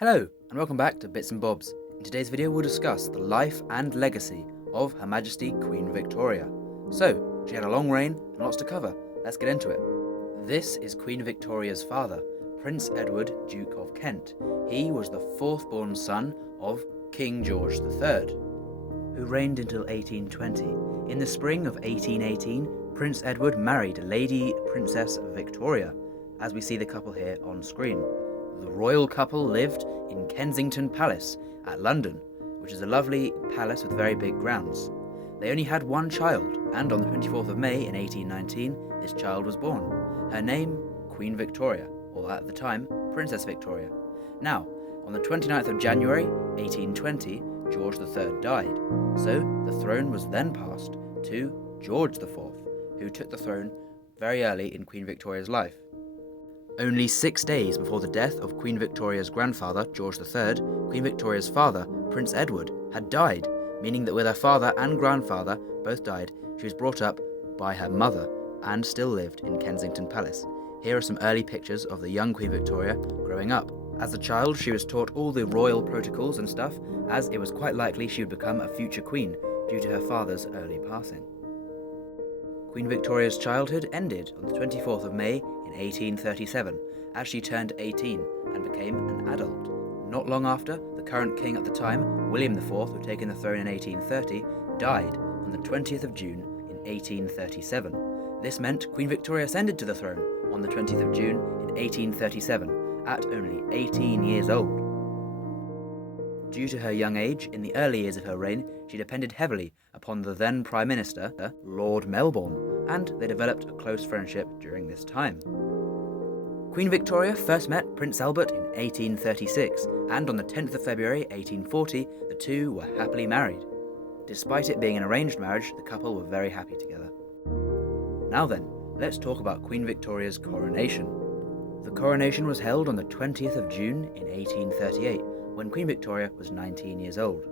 Hello, and welcome back to Bits and Bobs. In today's video we'll discuss the life and legacy of Her Majesty Queen Victoria. So, she had a long reign and lots to cover. Let's get into it. This is Queen Victoria's father, Prince Edward, Duke of Kent. He was the fourth-born son of King George III, who reigned until 1820. In the spring of 1818, Prince Edward married Lady Princess Victoria, as we see the couple here on screen. The royal couple lived in Kensington Palace at London, which is a lovely palace with very big grounds. They only had one child, and on the 24th of May in 1819, this child was born. Her name, Queen Victoria, or at the time, Princess Victoria. Now, on the 29th of January 1820, George III died, so the throne was then passed to George IV, who took the throne very early in Queen Victoria's life. Only 6 days before the death of Queen Victoria's grandfather, George III, Queen Victoria's father, Prince Edward, had died, meaning that with her father and grandfather both died, she was brought up by her mother and still lived in Kensington Palace. Here are some early pictures of the young Queen Victoria growing up. As a child, she was taught all the royal protocols and stuff, as it was quite likely she would become a future queen due to her father's early passing. Queen Victoria's childhood ended on the 24th of May in 1837, as she turned 18 and became an adult. Not long after, the current king at the time, William IV, who had taken the throne in 1830, died on the 20th of June in 1837. This meant Queen Victoria ascended to the throne on the 20th of June in 1837, at only 18 years old. Due to her young age, in the early years of her reign, she depended heavily upon the then Prime Minister, Lord Melbourne, and they developed a close friendship during this time. Queen Victoria first met Prince Albert in 1836, and on the 10th of February 1840, the two were happily married. Despite it being an arranged marriage, the couple were very happy together. Now then, let's talk about Queen Victoria's coronation. The coronation was held on the 20th of June in 1838, when Queen Victoria was 19 years old.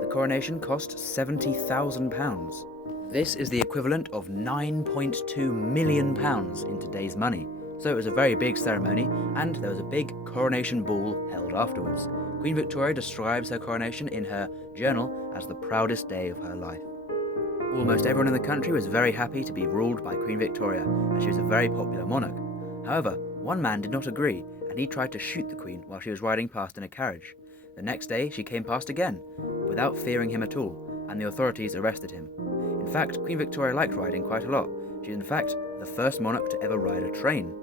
The coronation cost £70,000. This is the equivalent of £9.2 million in today's money. So it was a very big ceremony, and there was a big coronation ball held afterwards. Queen Victoria describes her coronation in her journal as the proudest day of her life. Almost everyone in the country was very happy to be ruled by Queen Victoria, as she was a very popular monarch. However, one man did not agree, and he tried to shoot the Queen while she was riding past in a carriage. The next day she came past again, without fearing him at all, and the authorities arrested him. In fact, Queen Victoria liked riding quite a lot. She is in fact the first monarch to ever ride a train.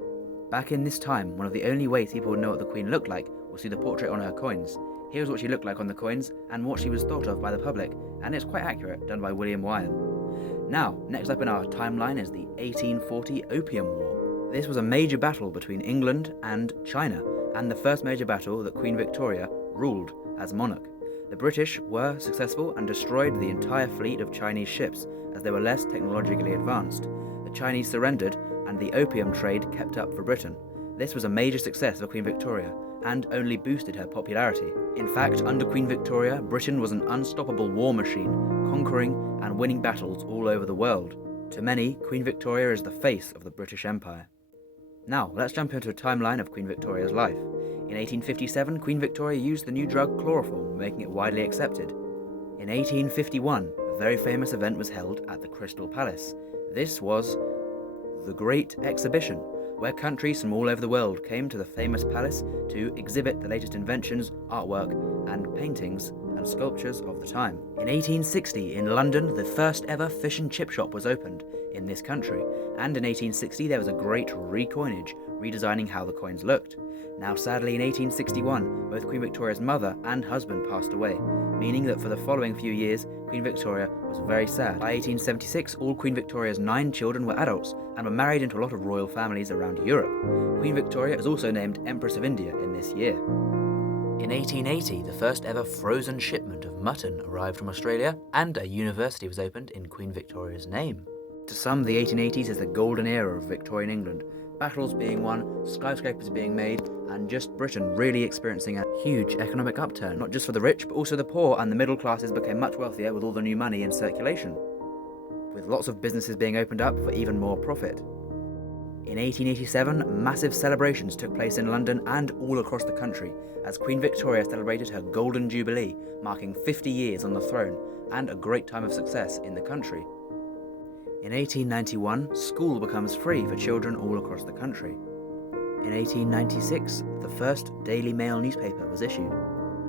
Back in this time, one of the only ways people would know what the Queen looked like was through the portrait on her coins. Here's what she looked like on the coins, and what she was thought of by the public, and it's quite accurate, done by William Wyon. Now, next up in our timeline is the 1840 Opium War. This was a major battle between England and China, and the first major battle that Queen Victoria ruled as monarch. The British were successful and destroyed the entire fleet of Chinese ships, as they were less technologically advanced. The Chinese surrendered, and the opium trade kept up for Britain. This was a major success for Queen Victoria, and only boosted her popularity. In fact, under Queen Victoria, Britain was an unstoppable war machine, conquering and winning battles all over the world. To many, Queen Victoria is the face of the British Empire. Now, let's jump into a timeline of Queen Victoria's life. In 1857, Queen Victoria used the new drug chloroform, making it widely accepted. In 1851, a very famous event was held at the Crystal Palace. This was the Great Exhibition, where countries from all over the world came to the famous palace to exhibit the latest inventions, artwork, and paintings and sculptures of the time. In 1860, in London, the first ever fish and chip shop was opened in this country, and in 1860 there was a great recoinage, redesigning how the coins looked. Now sadly, in 1861, both Queen Victoria's mother and husband passed away, meaning that for the following few years, Queen Victoria was very sad. By 1876, all Queen Victoria's 9 children were adults and were married into a lot of royal families around Europe. Queen Victoria is also named Empress of India in this year. In 1880, the first ever frozen shipment of mutton arrived from Australia, and a university was opened in Queen Victoria's name. To some, the 1880s is the golden era of Victorian England, battles being won, skyscrapers being made, and just Britain really experiencing a huge economic upturn, not just for the rich, but also the poor, and the middle classes became much wealthier with all the new money in circulation, with lots of businesses being opened up for even more profit. In 1887, massive celebrations took place in London and all across the country as Queen Victoria celebrated her Golden Jubilee, marking 50 years on the throne and a great time of success in the country. In 1891, school becomes free for children all across the country. In 1896, the first Daily Mail newspaper was issued.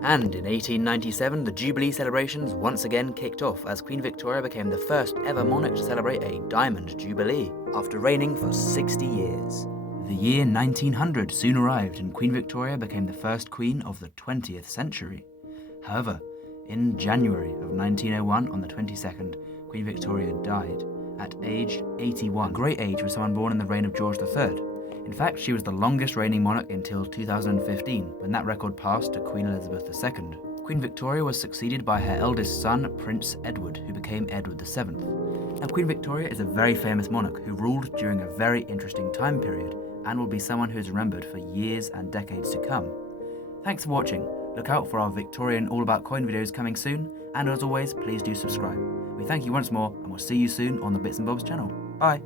And in 1897, the Jubilee celebrations once again kicked off as Queen Victoria became the first ever monarch to celebrate a Diamond Jubilee, after reigning for 60 years. The year 1900 soon arrived and Queen Victoria became the first queen of the 20th century. However, in January of 1901, on the 22nd, Queen Victoria died at age 81, a great age for someone born in the reign of George III. In fact, she was the longest reigning monarch until 2015, when that record passed to Queen Elizabeth II. Queen Victoria was succeeded by her eldest son, Prince Edward, who became Edward VII. Now, Queen Victoria is a very famous monarch who ruled during a very interesting time period and will be someone who is remembered for years and decades to come. Thanks for watching. Look out for our Victorian All About Coin videos coming soon, and as always, please do subscribe. We thank you once more, and we'll see you soon on the Bits and Bobs channel. Bye!